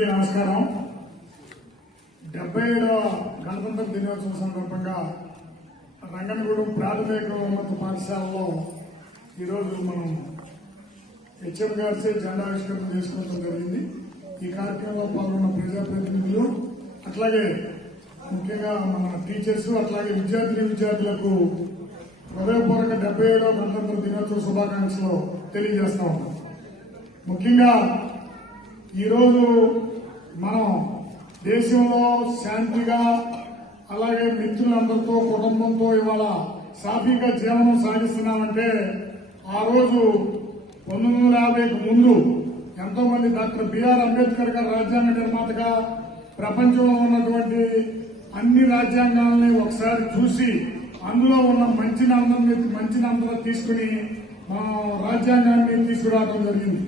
అందరికీ నమస్కారం. డెబ్బై ఏడవ గణతంత్ర దినోత్సవం సందర్భంగా రంగనగూడెం ప్రాథమిక ఉన్నత పాఠశాలలో ఈరోజు మనం హెచ్ఎం గారిచే జెండావిష్కరణ చేసుకోవడం జరిగింది. ఈ కార్యక్రమంలో పాల్గొన్న ప్రజాప్రతినిధులు అట్లాగే ముఖ్యంగా మన టీచర్స్ అట్లాగే విద్యార్థిని విద్యార్థులకు హృదయపూర్వక డెబ్బై ఏడవ గణతంత్ర దినోత్సవ శుభాకాంక్షలు తెలియజేస్తా ఉన్నాం. ముఖ్యంగా ఈరోజు మనం దేశంలో శాంతిగా అలాగే మిత్రులందరితో కుటుంబంతో ఇవాళ సాఫీగా జీవనం సాగిస్తున్నామంటే ఆ రోజు పంతొమ్మిది వందల యాభైకి ముందు ఎంతో మంది డాక్టర్ బిఆర్ అంబేద్కర్ గారు రాజ్యాంగ నిర్మాతగా ప్రపంచంలో ఉన్నటువంటి అన్ని రాజ్యాంగాలని ఒకసారి చూసి అందులో ఉన్న మంచిని అందరినీ మంచిని అందరూ తీసుకుని మనం రాజ్యాంగాన్ని తీసుకురావడం జరిగింది.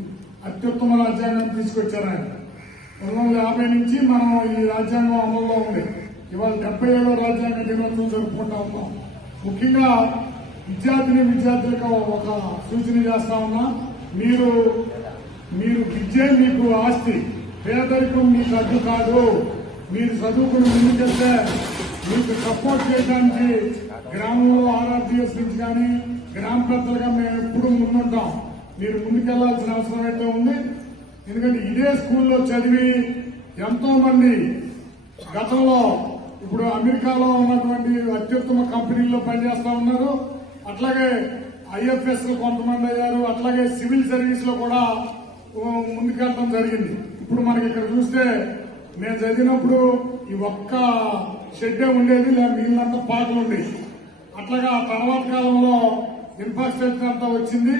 అత్యుత్తమ రాజ్యాంగాన్ని తీసుకొచ్చారు ఆయన. పంతొమ్మిది యాభై నుంచి మనం ఈ రాజ్యాంగం అమల్లో ఉంది. ఇవాళ డెబ్బై ఏడో రాజ్యాంగ దినోత్సవం జరుపుకుంటా ఉన్నాం. ముఖ్యంగా విద్యార్థిని విద్యార్థులకు ఒక సూచన చేస్తా ఉన్నా. మీరు మీరు విద్య మీకు ఆస్తి. పేదరికం మీకు అడ్డు కాదు. మీరు చదువుకుని ముందుకెళ్తే మీకు సపోర్ట్ చేయడానికి గ్రామంలో ఆర్ఆర్టీఎస్ నుంచి కానీ గ్రామ పెద్దలుగా మేము ఎప్పుడు ముందుంటాం. మీరు ముందుకెళ్ళాల్సిన అవసరం అయితే ఉంది. ఎందుకంటే ఇదే స్కూల్లో చదివి ఎంతో మంది గతంలో ఇప్పుడు అమెరికాలో ఉన్నటువంటి అత్యుత్తమ కంపెనీల్లో పనిచేస్తా ఉన్నారు. అట్లాగే ఐఎఫ్ఎస్ కొంతమంది అయ్యారు. అట్లాగే సివిల్ సర్వీస్లో కూడా ముందుకెళ్ళడం జరిగింది. ఇప్పుడు మనకి ఇక్కడ చూస్తే నేను చదివినప్పుడు ఈ ఒక్క షెడ్డే ఉండేది లేదా మిగిలినంత పాటలు ఉండేవి. అట్లాగా ఆ తర్వాత కాలంలో ఇన్ఫ్రాస్ట్రక్చర్ అంతా వచ్చింది.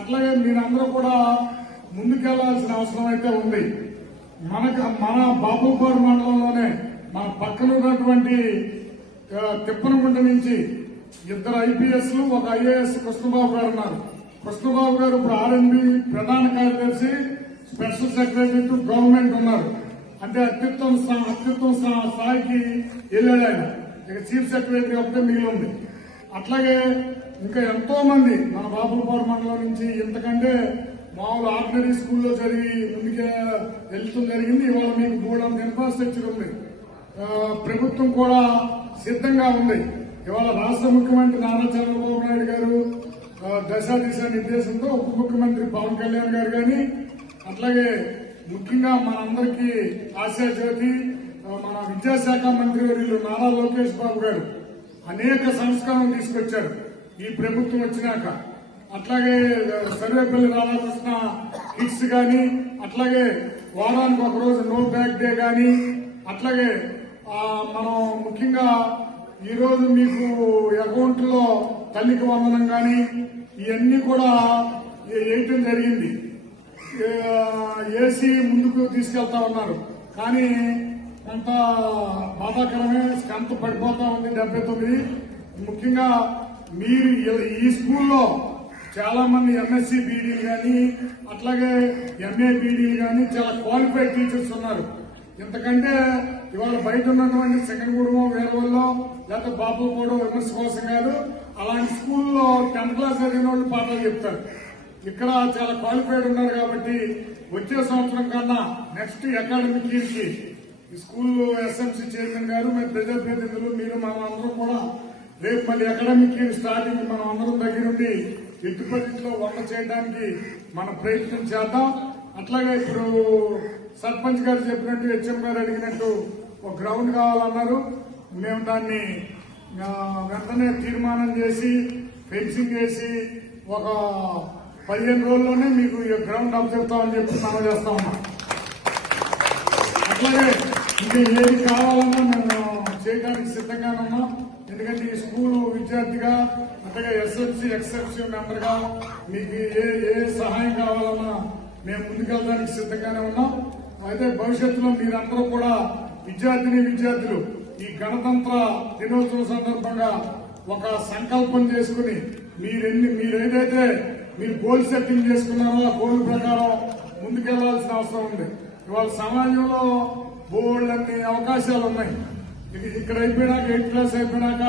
అట్లాగే మీరందరూ కూడా ముందుకెళ్ళాల్సిన అవసరం అయితే ఉంది. మనకు మన బాబుపాడు మండలంలోనే మన పక్కన ఉన్నటువంటి ఆ, తిప్పనగుంట నుంచి ఇద్దరు ఐపీఎస్లు ఒక ఐఏఎస్ కృష్ణబాబు గారు ఉన్నారు. కృష్ణబాబు గారు ఇప్పుడు ఆర్ఎంబి ప్రధాన కార్యదర్శి స్పెషల్ సెక్రటరీ టు గవర్నమెంట్ ఉన్నారు. అంటే అత్యుత్తమ స్థా- అత్యుత్తమ స్థాయికి వెళ్ళాడు ఆయన. ఇక చీఫ్ సెక్రటరీ ఒకటే మిగిలింది అట్లాగే ఇంకా ఎంతో మంది మన బాబులపాడు మండలం నుంచి ఇంతకంటే మామూలు ఆర్డినరీ స్కూల్లో జరిగి ముందుకే వెళ్తూ జరిగింది. ఇవాళ మీకు కూడా ఇన్ఫ్రాస్ట్రక్చర్ ఉంది. ప్రభుత్వం కూడా సిద్ధంగా ఉంది. ఇవాళ రాష్ట్ర ముఖ్యమంత్రి నారా చంద్రబాబు నాయుడు గారు ఆ, దశ దిశ నిర్దేశంతో ఉప ముఖ్యమంత్రి పవన్ కళ్యాణ్ గారు కానీ అట్లాగే ముఖ్యంగా మనందరికీ ఆశాజ్యోతి మన విద్యాశాఖ మంత్రి వర్యులు నారా లోకేష్ బాబు గారు అనేక సంస్కరణలు తీసుకొచ్చారు. ఈ ప్రభుత్వం వచ్చినాక అట్లాగే సర్వేపల్లి రాధాకృష్ణ కిట్స్ కానీ అట్లాగే వారానికి ఒక రోజు నో బ్యాక్ డే కానీ అట్లాగే మనం ముఖ్యంగా ఈరోజు మీకు అకౌంట్లో తల్లికి వందనం కానీ ఇవన్నీ కూడా వేయటం జరిగింది. ఏసీ ముందుకు తీసుకెళ్తా ఉన్నారు. కానీ కొంత బాధాకరమే స్కంత పడిపోతా ఉంది డెబ్బై తొమ్మిది. ముఖ్యంగా మీరు ఈ స్కూల్లో చాలా మంది ఎంఎస్సీ బీడీలు కానీ అట్లాగే ఎంఏ బీడీలు కానీ చాలా క్వాలిఫైడ్ టీచర్స్ ఉన్నారు. ఇంతకంటే ఇవాళ బయట ఉన్నటువంటి సెకండ్ కుటుంబం వేరే లేకపోతే బాబు కూడా విమర్శ కోసం కాదు అలాంటి స్కూల్లో టెన్త్ క్లాస్ చదివిన వాళ్ళు పాఠాలు చెప్తారు. ఇక్కడ చాలా క్వాలిఫైడ్ ఉన్నారు కాబట్టి వచ్చే సంవత్సరం కన్నా నెక్స్ట్ అకాడమిక్ ఇయర్కి స్కూల్ ఎస్ఎంసీ చైర్మన్ గారు మేము ప్రజాప్రతినిధులు మీరు మనం అందరం కూడా రేపు మళ్ళీ అకాడమిక్ ఇయర్ స్టార్టింగ్ మనం అందరం దగ్గరుండి ఎట్టి పరిస్థితిలో వంట చేయడానికి మన ప్రయత్నం చేద్దాం. అట్లాగే ఇప్పుడు సర్పంచ్ గారు చెప్పినట్టు హెచ్ఎం గారు అడిగినట్టు ఒక గ్రౌండ్ కావాలన్నారు. మేము దాన్ని వెంటనే తీర్మానం చేసి ఫెన్సింగ్ వేసి ఒక పదిహేను రోజుల్లోనే మీకు ఈ గ్రౌండ్ అప్ చెప్తామని చెప్పి మనం చేస్తా ఉన్నాం. అట్లాగే ఇంకా ఏది కావాలన్నా మేము చేయడానికి సిద్ధంగా ఎందుకంటే ఈ స్కూల్ విద్యార్థిగా అంతగా ఎస్ఎఫ్సి ఎక్స్ఎల్సి మెంబర్గా మీకు ఏ ఏ సహాయం కావాలన్నా మేము ముందుకెళ్ళడానికి సిద్ధంగానే ఉన్నాం. అయితే భవిష్యత్తులో మీరందరూ కూడా విద్యార్థిని విద్యార్థులు ఈ గణతంత్ర దినోత్సవం సందర్భంగా ఒక సంకల్పం చేసుకుని మీరెన్ని మీరు మీరు గోల్ సెట్టింగ్ చేసుకున్నారో ఆ గోల్ ప్రకారం ముందుకెళ్ళాల్సిన అవసరం ఉంది. ఇవాళ సమాజంలో బోల్డ్ అన్ని అవకాశాలు ఉన్నాయి ఇక్కడ అయిపోయినాక ఎయిత్ క్లాస్ అయిపోయినాక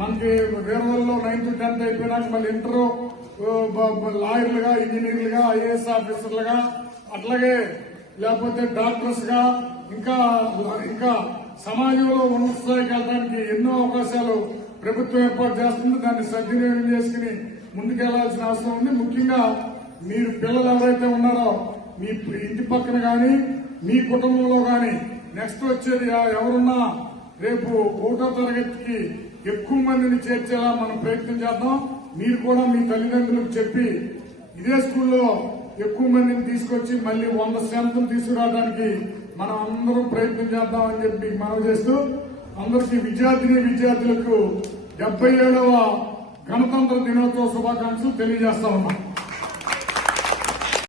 మనకి వేరే వాళ్ళు నైన్త్ టెన్త్ అయిపోయినాక మళ్ళీ ఇంటర్ లాయర్లుగా ఇంజనీర్లుగా ఐఏఎస్ ఆఫీసర్లుగా అట్లాగే లేకపోతే డాక్టర్స్గా ఇంకా ఇంకా సమాజంలో ఉన్నత స్థాయికి వెళ్ళడానికి ఎన్నో అవకాశాలు ప్రభుత్వం ఏర్పాటు చేస్తుంది. దాన్ని సద్వినియోగం చేసుకుని ముందుకెళ్ళాల్సిన అవసరం ఉంది. ముఖ్యంగా మీరు పిల్లలు ఎవరైతే ఉన్నారో మీ ఇంటి పక్కన కానీ మీ కుటుంబంలో కానీ నెక్స్ట్ వచ్చేది ఎవరున్నా రేపు ఒకటో తరగతికి ఎక్కువ మందిని చేర్చేలా మనం ప్రయత్నం చేద్దాం. మీరు కూడా మీ తల్లిదండ్రులకు చెప్పి ఇదే స్కూల్లో ఎక్కువ మందిని తీసుకొచ్చి మళ్ళీ వంద శాతం తీసుకురావడానికి మనం అందరం ప్రయత్నం చేద్దాం అని చెప్పి మనవి చేస్తూ అందరికీ విద్యార్థిని విద్యార్థులకు డెబ్బై ఏడవ గణతంత్ర దినోత్సవ శుభాకాంక్షలు తెలియజేస్తా ఉన్నాం.